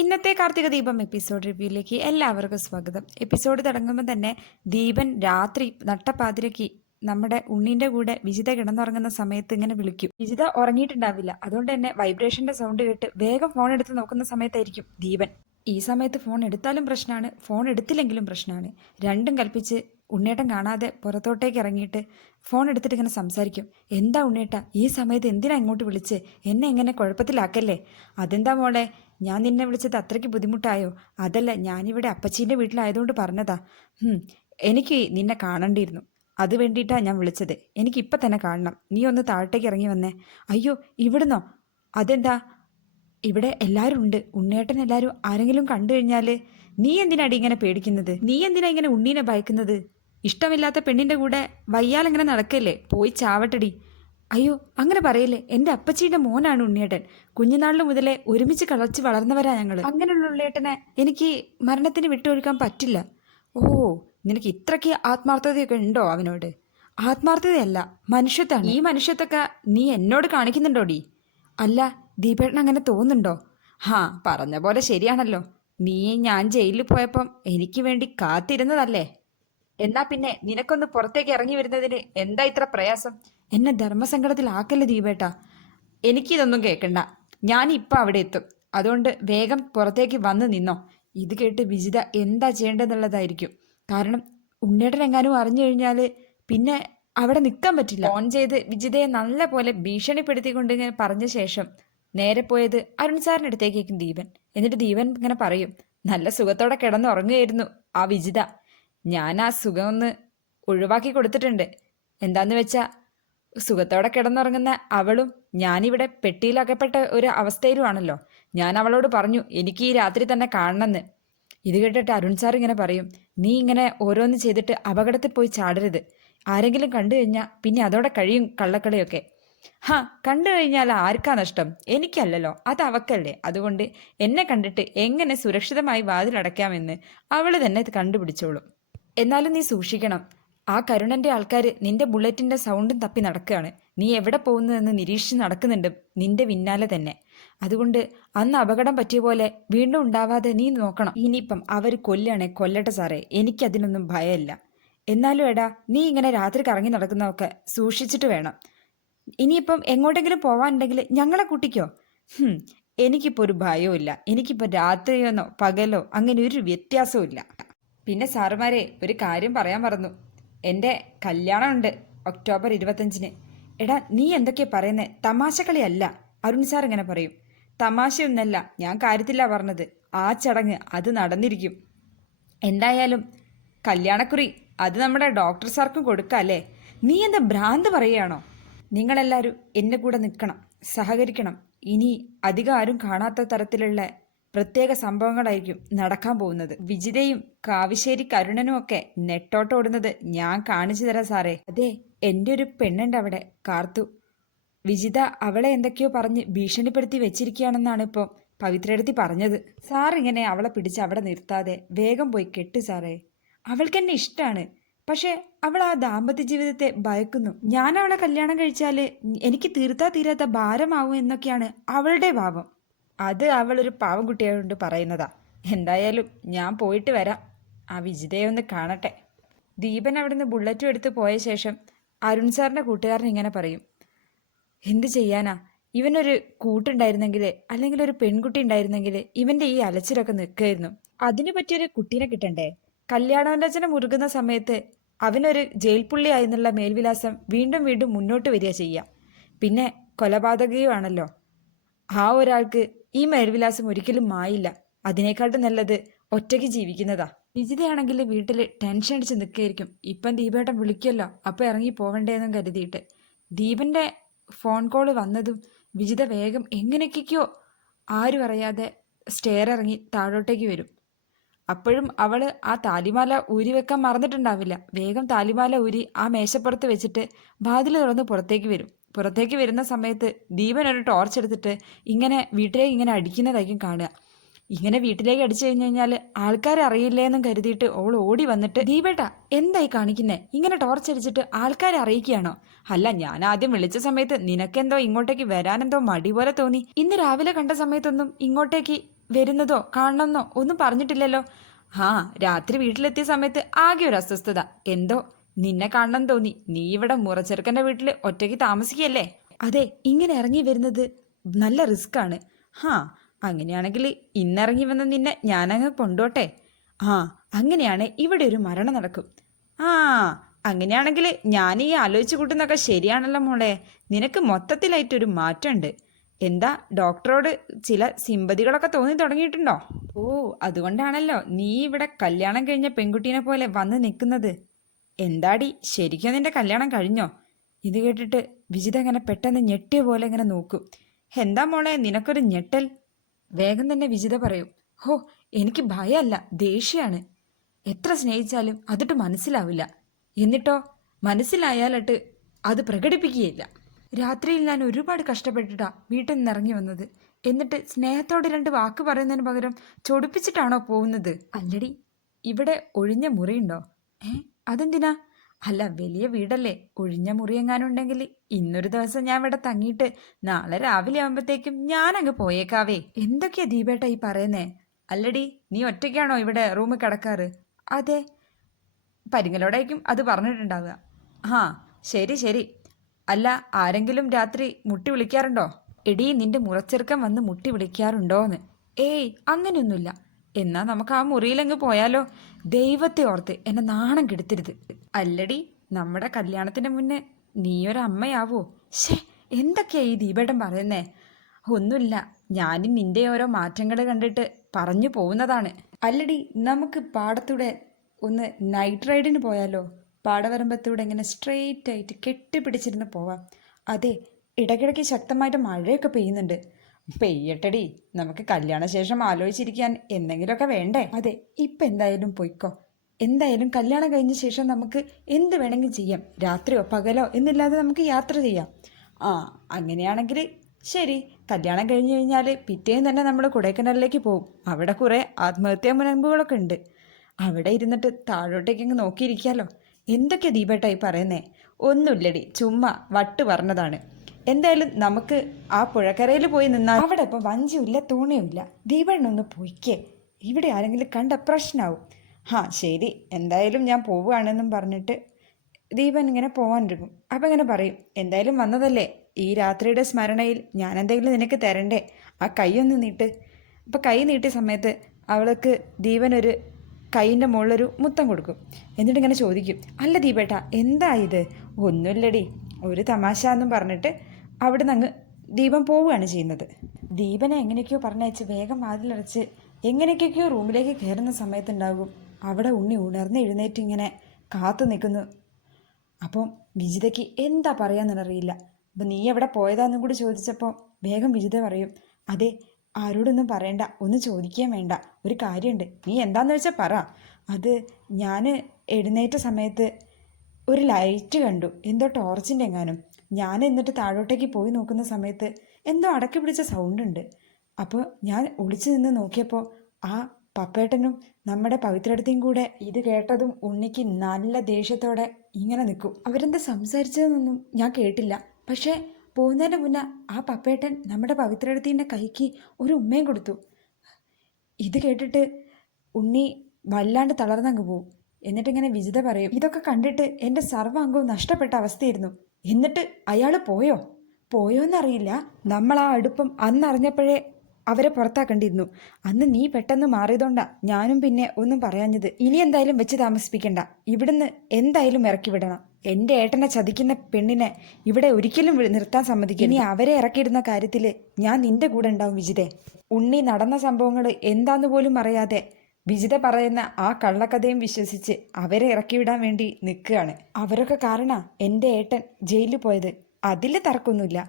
ഇന്നത്തെ കാർത്തിക ദീപം എപ്പിസോഡ് റിവ്യൂയിലേക്ക് എല്ലാവർക്കും സ്വാഗതം. എപ്പിസോഡ് തുടങ്ങുമ്പോൾ തന്നെ ദീപൻ രാത്രി നട്ടപ്പാതിരയ്ക്ക് നമ്മുടെ ഉണ്ണീൻ്റെ കൂടെ വിജിത കിടന്നുറങ്ങുന്ന സമയത്ത് ഇങ്ങനെ വിളിക്കും. വിജിത ഉറങ്ങിയിട്ടുണ്ടാവില്ല, അതുകൊണ്ട് തന്നെ വൈബ്രേഷന്റെ സൗണ്ട് കേട്ട് വേഗം ഫോൺ എടുത്ത് നോക്കുന്ന സമയത്തായിരിക്കും ദീപൻ. ഈ സമയത്ത് ഫോൺ എടുത്താലും പ്രശ്നമാണ്, ഫോൺ എടുത്തില്ലെങ്കിലും പ്രശ്നമാണ്. രണ്ടും കൽപ്പിച്ച് ഉണ്ണേട്ടൻ കാണാതെ പുറത്തോട്ടേക്ക് ഇറങ്ങിയിട്ട് ഫോൺ എടുത്തിട്ട് ഇങ്ങനെ സംസാരിക്കും. എന്താ ഉണ്ണേട്ട ഈ സമയത്ത് എന്തിനാ ഇങ്ങോട്ട് വിളിച്ച്? എന്നെ ഇങ്ങനെ കുഴപ്പത്തിലാക്കല്ലേ. അതെന്താ മോളെ, ഞാൻ നിന്നെ വിളിച്ചത് അത്രയ്ക്ക് ബുദ്ധിമുട്ടായോ? അതല്ല, ഞാനിവിടെ അപ്പച്ചീൻ്റെ വീട്ടിലായതുകൊണ്ട് പറഞ്ഞതാ. എനിക്ക് നിന്നെ കാണണ്ടിയിരുന്നു, അത് വേണ്ടിയിട്ടാണ് ഞാൻ വിളിച്ചത്. എനിക്കിപ്പം തന്നെ കാണണം. നീ ഒന്ന് താഴത്തേക്ക് ഇറങ്ങി വന്നേ. അയ്യോ, ഇവിടുന്നോ? അതെന്താ? ഇവിടെ എല്ലാവരും ഉണ്ട്, ഉണ്ണേട്ടൻ എല്ലാവരും. ആരെങ്കിലും കണ്ടു കഴിഞ്ഞാൽ നീ എന്തിനാടി ഇങ്ങനെ പേടിക്കുന്നത്? നീ എന്തിനാ ഇങ്ങനെ ഉണ്ണീനെ ഭയക്കുന്നത്? ഇഷ്ടമില്ലാത്ത പെണ്ണിൻ്റെ കൂടെ വയ്യാലിങ്ങനെ നടക്കല്ലേ, പോയി ചാവട്ടടി. അയ്യോ, അങ്ങനെ പറയല്ലേ, എൻ്റെ അപ്പച്ചീൻ്റെ മോനാണ് ഉണ്ണിയേട്ടൻ. കുഞ്ഞുനാളിൽ മുതലേ ഒരുമിച്ച് കളിച്ച് വളർന്നവരാ ഞങ്ങൾ. അങ്ങനെയുള്ള ഉണ്ണിയേട്ടനെ എനിക്ക് മരണത്തിന് വിട്ടൊഴുക്കാൻ പറ്റില്ല. ഓ, നിനക്ക് ഇത്രയ്ക്ക് ആത്മാർത്ഥതയൊക്കെ ഉണ്ടോ അവനോട്? ആത്മാർത്ഥതയല്ല, മനുഷ്യത്താണ്. ഈ മനുഷ്യത്തൊക്കെ നീ എന്നോട് കാണിക്കുന്നുണ്ടോടി? അല്ല, ദീപേട്ടൻ അങ്ങനെ തോന്നുന്നുണ്ടോ? പറഞ്ഞ പോലെ ശരിയാണല്ലോ. നീ ഞാൻ ജയിലിൽ പോയപ്പം എനിക്ക് വേണ്ടി കാത്തിരുന്നതല്ലേ? എന്നാ പിന്നെ നിനക്കൊന്ന് പുറത്തേക്ക് ഇറങ്ങി വരുന്നതിന് എന്താ ഇത്ര പ്രയാസം? എന്നെ ധർമ്മസങ്കടത്തിലാക്കല്ലേ ദീപേട്ടാ. എനിക്കിതൊന്നും കേൾക്കണ്ട, ഞാനിപ്പോൾ അവിടെ എത്തും. അതുകൊണ്ട് വേഗം പുറത്തേക്ക് വന്ന് നിന്നോ. ഇത് കേട്ട് വിജിത എന്താ ചെയ്യേണ്ടതെന്നുള്ളതായിരിക്കും. കാരണം ഉണ്ണേട്ടനെങ്ങാനും അറിഞ്ഞു കഴിഞ്ഞാൽ പിന്നെ അവിടെ നിൽക്കാൻ പറ്റില്ല. ഫോൺ ചെയ്ത് വിജിതയെ നല്ല പോലെ ഭീഷണിപ്പെടുത്തിക്കൊണ്ട് ഇങ്ങനെ പറഞ്ഞ ശേഷം നേരെ പോയത് അരുൺ സാറിൻ്റെ അടുത്തേക്കും ദീപൻ. എന്നിട്ട് ദീപൻ ഇങ്ങനെ പറയും, നല്ല സുഖത്തോടെ കിടന്നുറങ്ങുകയായിരുന്നു ആ വിജിത. ഞാൻ ആ സുഖം ഒന്ന് ഒഴിവാക്കി കൊടുത്തിട്ടുണ്ട്. എന്താന്ന് വെച്ചാൽ സുഖത്തോടെ കിടന്നുറങ്ങുന്ന അവളും ഞാനിവിടെ പെട്ടിയിലകപ്പെട്ട ഒരു അവസ്ഥയിലുമാണല്ലോ. ഞാൻ അവളോട് പറഞ്ഞു എനിക്ക് ഈ രാത്രി തന്നെ കാണണമെന്ന്. ഇത് കേട്ടിട്ട് അരുൺ സാർ ഇങ്ങനെ പറയും, നീ ഇങ്ങനെ ഓരോന്ന് ചെയ്തിട്ട് അപകടത്തിൽ പോയി ചാടരുത്. ആരെങ്കിലും കണ്ടു കഴിഞ്ഞാൽ പിന്നെ അതോടെ കഴിയും കള്ളക്കളിയൊക്കെ. കണ്ടു കഴിഞ്ഞാൽ ആർക്കാ നഷ്ടം? എനിക്കല്ലല്ലോ, അത് അവക്കല്ലേ. അതുകൊണ്ട് എന്നെ കണ്ടിട്ട് എങ്ങനെ സുരക്ഷിതമായി വാതിലടയ്ക്കാമെന്ന് അവൾ തന്നെ കണ്ടുപിടിച്ചോളും. എന്നാലും നീ സൂക്ഷിക്കണം. ആ കരുണന്റെ ആൾക്കാർ നിന്റെ ബുള്ളറ്റിന്റെ സൗണ്ടും തപ്പി നടക്കുകയാണ്. നീ എവിടെ പോകുന്നതെന്ന് നിരീക്ഷിച്ച് നടക്കുന്നുണ്ട് നിന്റെ പിന്നാലെ തന്നെ. അതുകൊണ്ട് അന്ന് അപകടം പറ്റിയ പോലെ വീണ്ടും ഉണ്ടാവാതെ നീ നോക്കണം. ഇനിയിപ്പം അവർ കൊല്ലുകയാണെ കൊല്ലട്ടെ സാറേ, എനിക്കതിനൊന്നും ഭയമില്ല. എന്നാലും എടാ, നീ ഇങ്ങനെ രാത്രി കറങ്ങി നടക്കുന്നതൊക്കെ സൂക്ഷിച്ചിട്ട് വേണം. ഇനിയിപ്പം എങ്ങോട്ടെങ്കിലും പോവാനുണ്ടെങ്കിൽ ഞങ്ങളെ കൂട്ടിക്കോ. എനിക്കിപ്പോൾ ഒരു ഭയവും ഇല്ല. എനിക്കിപ്പോൾ രാത്രിയോന്നോ പകലോ അങ്ങനെ ഒരു വ്യത്യാസവും ഇല്ല. പിന്നെ സാറുമാരെ, ഒരു കാര്യം പറയാൻ മറന്നു. എൻ്റെ കല്യാണമുണ്ട് ഒക്ടോബർ 25-ന്. എടാ, നീ എന്തൊക്കെയാ പറയുന്നത്? തമാശക്കളിയല്ല. അരുൺ സാർ ഇങ്ങനെ പറയും. തമാശയൊന്നല്ല, ഞാൻ കാര്യത്തില്ല പറഞ്ഞത്. ആ ചടങ്ങ് അത് നടന്നിരിക്കും. എന്തായാലും കല്യാണക്കുറി അത് നമ്മുടെ ഡോക്ടർ സാർക്കും കൊടുക്കാം അല്ലേ? നീ എന്താ ഭ്രാന്ത് പറയുകയാണോ? നിങ്ങളെല്ലാവരും എൻ്റെ കൂടെ നിൽക്കണം, സഹകരിക്കണം. ഇനി അധികം ആരും കാണാത്ത തരത്തിലുള്ള പ്രത്യേക സംഭവങ്ങളായിരിക്കും നടക്കാൻ പോകുന്നത്. വിജിതയും കാവിശ്ശേരി കരുണനും ഒക്കെ നെട്ടോട്ടോടുന്നത് ഞാൻ കാണിച്ചു തരാം സാറേ. അതെ, എൻ്റെ ഒരു പെണ്ണുണ്ട് അവിടെ, കാർത്തു. വിജിത അവളെ എന്തൊക്കെയോ പറഞ്ഞ് ഭീഷണിപ്പെടുത്തി വെച്ചിരിക്കുകയാണെന്നാണ് ഇപ്പോൾ പവിത്രയെടുത്തി പറഞ്ഞത്. സാർ ഇങ്ങനെ അവളെ പിടിച്ച് അവിടെ നിർത്താതെ വേഗം പോയി കെട്ട് സാറേ. അവൾക്ക് എന്നെ ഇഷ്ടമാണ്, പക്ഷെ അവൾ ആ ദാമ്പത്യ ജീവിതത്തെ ഭയക്കുന്നു. ഞാൻ അവളെ കല്യാണം കഴിച്ചാൽ എനിക്ക് തീരാത്ത ഭാരമാവും എന്നൊക്കെയാണ് അവളുടെ ഭാവം. അത് അവളൊരു പാവം കുട്ടിയായതുകൊണ്ട് പറയുന്നതാ. എന്തായാലും ഞാൻ പോയിട്ട് വരാം, ആ വിജിതയെ ഒന്ന് കാണട്ടെ. ദീപൻ അവിടുന്ന് ബുള്ളറ്റും എടുത്ത് പോയ ശേഷം അരുൺ സാറിൻ്റെ കൂട്ടുകാരൻ ഇങ്ങനെ പറയും, എന്ത് ചെയ്യാനാ, ഇവനൊരു കൂട്ടുണ്ടായിരുന്നെങ്കിൽ, അല്ലെങ്കിൽ ഒരു പെൺകുട്ടി ഉണ്ടായിരുന്നെങ്കിൽ ഇവൻ്റെ ഈ അലച്ചിലൊക്കെ നിൽക്കുമായിരുന്നു. അതിനു പറ്റിയൊരു കുട്ടീനെ കിട്ടണ്ടേ? കല്യാണാലോചന മുറുകുന്ന സമയത്ത് അവനൊരു ജയിൽ പുള്ളിയായെന്നുള്ള മേൽവിലാസം വീണ്ടും വീണ്ടും മുന്നോട്ട് വരിക ചെയ്യാം. പിന്നെ കൊലപാതകയുമാണല്ലോ. ആ ഒരാൾക്ക് ഈ മേൽവിലാസം ഒരിക്കലും മായില്ല. അതിനേക്കാട്ടും നല്ലത് ഒറ്റയ്ക്ക് ജീവിക്കുന്നതാ. വിജിതയാണെങ്കിൽ വീട്ടിൽ ടെൻഷൻ അടിച്ച് നിൽക്കുകയായിരിക്കും. ഇപ്പം ദീപേട്ടൻ വിളിക്കുമല്ലോ, അപ്പം ഇറങ്ങി പോവണ്ടേന്നും കരുതിയിട്ട്. ദീപൻ്റെ ഫോൺ കോൾ വന്നതും വിജിത വേഗം എങ്ങനെയൊക്കെയോ ആരും അറിയാതെ സ്റ്റെയർ ഇറങ്ങി താഴോട്ടേക്ക് വരും. അപ്പോഴും അവൾ ആ താലിമാല ഊരി വെക്കാൻ മറന്നിട്ടുണ്ടാവില്ല. വേഗം താലിമാല ഊരി ആ മേശപ്പുറത്ത് വെച്ചിട്ട് വാതിൽ തുറന്ന് പുറത്തേക്ക് വരും. പുറത്തേക്ക് വരുന്ന സമയത്ത് ദീപൻ ഒരു ടോർച്ച് എടുത്തിട്ട് ഇങ്ങനെ വീട്ടിലേക്ക് ഇങ്ങനെ അടിക്കുന്നതായിരിക്കും കാണുക. ഇങ്ങനെ വീട്ടിലേക്ക് അടിച്ചു കഴിഞ്ഞാൽ ആൾക്കാരെ അറിയില്ലേന്നും കരുതിയിട്ട് അവൾ ഓടി വന്നിട്ട്, ദീപേട്ടാ എന്തായി കാണിക്കുന്നേ? ഇങ്ങനെ ടോർച്ച് അടിച്ചിട്ട് ആൾക്കാരെ അറിയിക്കുകയാണോ? അല്ല, ഞാൻ ആദ്യം വിളിച്ച സമയത്ത് നിനക്കെന്തോ ഇങ്ങോട്ടേക്ക് വരാനെന്തോ മടി പോലെ തോന്നി. ഇന്ന് രാവിലെ കണ്ട സമയത്തൊന്നും ഇങ്ങോട്ടേക്ക് വരുന്നതോ കാണണമെന്നോ ഒന്നും പറഞ്ഞിട്ടില്ലല്ലോ. ആ, രാത്രി വീട്ടിലെത്തിയ സമയത്ത് ആകെ ഒരു അസ്വസ്ഥത. എന്തോ നിന്നെ കാണണം തോന്നി. നീ ഇവിടെ മുറച്ചെറുക്കൻ്റെ വീട്ടിൽ ഒറ്റയ്ക്ക് താമസിക്കുകയല്ലേ? അതെ, ഇങ്ങനെ ഇറങ്ങി വരുന്നത് നല്ല റിസ്ക് ആണ്. ഹാ, അങ്ങനെയാണെങ്കിൽ ഇന്നിറങ്ങി വന്ന നിന്നെ ഞാനങ്ങ് കൊണ്ടോട്ടെ. ആ, അങ്ങനെയാണ് ഇവിടെ ഒരു മരണം നടക്കും. ആ, അങ്ങനെയാണെങ്കിൽ ഞാൻ ഈ ആലോചിച്ച് കൂട്ടുന്നൊക്കെ ശരിയാണല്ലോ മോളെ. നിനക്ക് മൊത്തത്തിലായിട്ടൊരു മാറ്റമുണ്ട്. എന്താ ഡോക്ടറോട് ചില സിമ്പതികളൊക്കെ തോന്നി തുടങ്ങിയിട്ടുണ്ടോ? ഓ, അതുകൊണ്ടാണല്ലോ നീ ഇവിടെ കല്യാണം കഴിഞ്ഞ പെൺകുട്ടീനെ പോലെ വന്ന് നിൽക്കുന്നത്. എന്താടി, ശരിക്കും നിന്റെ കല്യാണം കഴിഞ്ഞോ? ഇത് കേട്ടിട്ട് വിജിത ഇങ്ങനെ പെട്ടെന്ന് ഞെട്ടിയ പോലെ ഇങ്ങനെ നോക്കും. എന്താ മോളെ നിനക്കൊരു ഞെട്ടൽ? വേഗം തന്നെ വിജിത പറയും. ഹോ, എനിക്ക് ഭയമല്ല, ദേഷ്യമാണ്. എത്ര സ്നേഹിച്ചാലും അതിട്ട് മനസ്സിലാവില്ല. എന്നിട്ടോ മനസ്സിലായാലിട്ട് അത് പ്രകടിപ്പിക്കുകയില്ല. രാത്രിയിൽ ഞാൻ ഒരുപാട് കഷ്ടപ്പെട്ടിട്ടാ വീട്ടിൽ നിന്ന് ഇറങ്ങി വന്നത്. എന്നിട്ട് സ്നേഹത്തോടെ രണ്ട് വാക്ക് പറയുന്നതിന് പകരം ചൊടിപ്പിച്ചിട്ടാണോ പോകുന്നത്? അല്ലടി, ഇവിടെ ഒഴിഞ്ഞ മുറിയുണ്ടോ? അതെന്തിനാ? അല്ല, വലിയ വീടല്ലേ, ഒഴിഞ്ഞ മുറി എങ്ങാനും ഉണ്ടെങ്കിൽ ഇന്നൊരു ദിവസം ഞാൻ ഇവിടെ തങ്ങിയിട്ട് നാളെ രാവിലെ ആകുമ്പോഴത്തേക്കും ഞാനങ്ങ് പോയേക്കാവേ. എന്തൊക്കെയാ ദീപേട്ട ഈ പറയുന്നേ? അല്ലടി, നീ ഒറ്റയ്ക്കാണോ ഇവിടെ റൂമിൽ കിടക്കാറ്? അതെ. പരിങ്ങലോടായിരിക്കും അത് പറഞ്ഞിട്ടുണ്ടാവുക. ആ, ശരി ശരി. അല്ല, ആരെങ്കിലും രാത്രി മുട്ടി വിളിക്കാറുണ്ടോ? എടീ, നിന്റെ മുറച്ചെറുക്കൻ വന്ന് മുട്ടി വിളിക്കാറുണ്ടോന്ന്? ഏയ്, അങ്ങനെയൊന്നുമില്ല. എന്നാ നമുക്ക് ആ മുറിയിലങ്ങ് പോയാലോ? ദൈവത്തെ ഓർത്ത് എന്നെ നാണം കെടുത്തരുത്. അല്ലടി, നമ്മുടെ കല്യാണത്തിന് മുന്നേ നീയൊരമ്മയാവോ? ഷേ, എന്തൊക്കെയാ ഈ ദീപേട്ടൻ പറയുന്നേ? ഒന്നുമില്ല, ഞാനും നിന്റെ ഓരോ മാറ്റങ്ങൾ കണ്ടിട്ട് പറഞ്ഞു പോകുന്നതാണ്. അല്ലടി, നമുക്ക് പാടത്തൂടെ ഒന്ന് നൈറ്റ് റൈഡിന് പോയാലോ? പാടവരമ്പത്തൂടെ ഇങ്ങനെ സ്ട്രെയിറ്റ് ആയിട്ട് കെട്ടിപ്പിടിച്ചിരുന്ന് പോവാം. അതെ, ഇടയ്ക്കിടയ്ക്ക് ശക്തമായിട്ട് മഴയൊക്കെ പെയ്യുന്നുണ്ട്. പെയ്യട്ടടി, നമുക്ക് കല്യാണശേഷം ആലോചിച്ചിരിക്കാൻ എന്തെങ്കിലുമൊക്കെ വേണ്ടേ? അതെ, ഇപ്പം എന്തായാലും പൊയ്ക്കോ. എന്തായാലും കല്യാണം കഴിഞ്ഞ ശേഷം നമുക്ക് എന്ത് വേണമെങ്കിലും ചെയ്യാം. രാത്രിയോ പകലോ എന്നില്ലാതെ നമുക്ക് യാത്ര ചെയ്യാം. ആ, അങ്ങനെയാണെങ്കിൽ ശരി. കല്യാണം കഴിഞ്ഞ് കഴിഞ്ഞാൽ പിറ്റേന്ന് തന്നെ നമ്മൾ കൊടൈക്കനാലിലേക്ക് പോകും. അവിടെ കുറേ ആത്മഹത്യാ മുനമ്പുകളൊക്കെ ഉണ്ട്. അവിടെ ഇരുന്നിട്ട് താഴോട്ടേക്കങ്ങ് നോക്കിയിരിക്കാമല്ലോ. എന്തൊക്കെയാ ദീപേട്ടായി പറയുന്നേ? ഒന്നുമില്ലടി, ചുമ്മാ വട്ട് പറഞ്ഞതാണ്. എന്തായാലും നമുക്ക് ആ പുഴക്കരയിൽ പോയി നിന്നാൽ അവിടെ ഇപ്പം വഞ്ചിയുമില്ല, തോണിയുമില്ല. ദീപണ്ണൊന്ന് പൊയ്ക്കേ, ഇവിടെ ആരെങ്കിലും കണ്ട പ്രശ്നമാവും. ആ, ശരി, എന്തായാലും ഞാൻ പോവുകയാണെന്നും പറഞ്ഞിട്ട് ദീപൻ ഇങ്ങനെ പോകാനിരിക്കും. അപ്പം ഇങ്ങനെ പറയും, എന്തായാലും വന്നതല്ലേ, ഈ രാത്രിയുടെ സ്മരണയിൽ ഞാൻ എന്തെങ്കിലും നിനക്ക് തരണ്ടേ? ആ കൈയൊന്ന് നീട്ട്. അപ്പം കൈ നീട്ടിയ സമയത്ത് അവൾക്ക് ദീപൻ ഒരു കൈയിൻ്റെ മുകളിലൊരു മുത്തം കൊടുക്കും. എന്നിട്ട് ഇങ്ങനെ ചോദിക്കും, അല്ല ദീപേട്ട, എന്താ ഇത്? ഒന്നുമില്ലടി, ഒരു തമാശ എന്നും പറഞ്ഞിട്ട് അവിടുന്ന് അങ്ങ് ദീപൻ പോവുകയാണ് ചെയ്യുന്നത്. ദീപനെ എങ്ങനെയൊക്കെയോ പറഞ്ഞയച്ച് വേഗം വാതിലടച്ച് എങ്ങനെയൊക്കെയോ റൂമിലേക്ക് കയറുന്ന സമയത്തുണ്ടാകും അവിടെ ഉണ്ണി ഉണർന്ന് എഴുന്നേറ്റ് ഇങ്ങനെ കാത്തു നിൽക്കുന്നു. അപ്പം വിജിതയ്ക്ക് എന്താ പറയാമെന്നറിയില്ല. അപ്പം നീ എവിടെ പോയതാന്നും കൂടി ചോദിച്ചപ്പോൾ വേഗം വിജിത പറയും, അതെ, ആരോടൊന്നും പറയണ്ട, ഒന്നും ചോദിക്കുകയും വേണ്ട, ഒരു കാര്യമുണ്ട്, നീ എന്താന്ന് വെച്ചാൽ പറ. അത് ഞാൻ എഴുന്നേറ്റ സമയത്ത് ഒരു ലൈറ്റ് കണ്ടു, എന്തോ ടോർച്ചിൻ്റെ എങ്ങാനും. ഞാൻ എന്നിട്ട് താഴോട്ടേക്ക് പോയി നോക്കുന്ന സമയത്ത് എന്തോ അടക്കി പിടിച്ച സൗണ്ട് ഉണ്ട്. അപ്പോൾ ഞാൻ ഒളിച്ചു നിന്ന് നോക്കിയപ്പോൾ ആ പപ്പേട്ടനും നമ്മുടെ പവിത്രടുത്തേയും കൂടെ ഇത് കേട്ടതും ഉണ്ണിക്ക് നല്ല ദേഷ്യത്തോടെ ഇങ്ങനെ നിൽക്കും. അവരെന്താ സംസാരിച്ചതെന്നൊന്നും ഞാൻ കേട്ടില്ല. പക്ഷേ പോകുന്നതിന് മുന്നേ ആ പപ്പേട്ടൻ നമ്മുടെ പവിത്രടുത്തീൻ്റെ കൈക്ക് ഒരു ഉമ്മയും കൊടുത്തു. ഇത് കേട്ടിട്ട് ഉണ്ണി വല്ലാണ്ട് തളർന്നങ്ങ് പോവും. എന്നിട്ടിങ്ങനെ വിജിത പറയും, ഇതൊക്കെ കണ്ടിട്ട് എൻ്റെ സർവ്വാംഗവും നഷ്ടപ്പെട്ട അവസ്ഥയായിരുന്നു. എന്നിട്ട് അയാൾ പോയോന്നറിയില്ല. നമ്മൾ ആ അടുപ്പം അന്നറിഞ്ഞപ്പോഴേ അവരെ പുറത്താക്കേണ്ടിയിരുന്നു. അന്ന് നീ പെട്ടെന്ന് മാറിയതുകൊണ്ടാ ഞാനും പിന്നെ ഒന്നും പറയാഞ്ഞത്. ഇനി എന്തായാലും വെച്ച് താമസിപ്പിക്കണ്ട, ഇവിടുന്ന് എന്തായാലും ഇറക്കി വിടണം. എൻ്റെ ഏട്ടനെ ചതിക്കുന്ന പെണ്ണിനെ ഇവിടെ ഒരിക്കലും നിർത്താൻ സമ്മതിക്കും. ഇനി അവരെ ഇറക്കിയിടുന്ന കാര്യത്തിൽ ഞാൻ നിന്റെ കൂടെ ഉണ്ടാവും വിജിതേ. ഉണ്ണി നടന്ന സംഭവങ്ങൾ എന്താന്ന് പോലും അറിയാതെ വിജിത പറയുന്ന ആ കള്ളക്കഥയും വിശ്വസിച്ച് അവരെ ഇറക്കിവിടാൻ വേണ്ടി നിൽക്കുകയാണ്. അവരൊക്കെ കാരണം എൻ്റെ ഏട്ടൻ ജയിലിൽ പോയത്, അതിൽ തർക്കമൊന്നുമില്ല.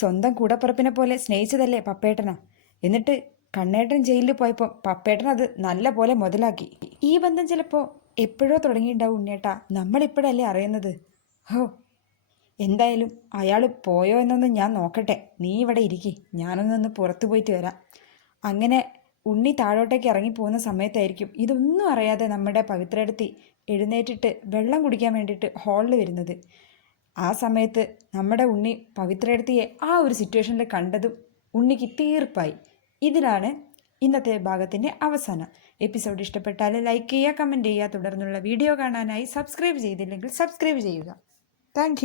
സ്വന്തം കൂടപ്പുറപ്പിനെ പോലെ സ്നേഹിച്ചതല്ലേ പപ്പേട്ടനാ. എന്നിട്ട് കണ്ണേട്ടൻ ജയിലിൽ പോയപ്പോൾ പപ്പേട്ടൻ അത് നല്ല പോലെ മുതലാക്കി. ഈ ബന്ധം ചിലപ്പോൾ എപ്പോഴോ തുടങ്ങിയിട്ടുണ്ടാവും ഉണ്ണേട്ടാ, നമ്മളിപ്പോഴല്ലേ അറിയുന്നത്. ഹോ, എന്തായാലും അയാൾ പോയോ എന്നൊന്നും ഞാൻ നോക്കട്ടെ, നീ ഇവിടെ ഇരിക്കി, ഞാനൊന്നൊന്ന് പുറത്തു പോയിട്ട് വരാം. അങ്ങനെ ഉണ്ണി താഴോട്ടേക്ക് ഇറങ്ങിപ്പോകുന്ന സമയത്തായിരിക്കും ഇതൊന്നും അറിയാതെ നമ്മുടെ പവിത്രടുത്തി എഴുന്നേറ്റിട്ട് വെള്ളം കുടിക്കാൻ വേണ്ടിയിട്ട് ഹാളിൽ വരുന്നത്. ആ സമയത്ത് നമ്മുടെ ഉണ്ണി പവിത്രടുത്തിയെ ആ ഒരു സിറ്റുവേഷനിൽ കണ്ടതും ഉണ്ണിക്ക് തീർപ്പായി. ഇതിലാണ് ഇന്നത്തെ ഭാഗത്തിൻ്റെ അവസാനം. എപ്പിസോഡ് ഇഷ്ടപ്പെട്ടാൽ ലൈക്ക് ചെയ്യുക, കമൻറ്റ് ചെയ്യുക. തുടർന്നുള്ള വീഡിയോ കാണാനായി സബ്സ്ക്രൈബ് ചെയ്തില്ലെങ്കിൽ സബ്സ്ക്രൈബ് ചെയ്യുക. താങ്ക്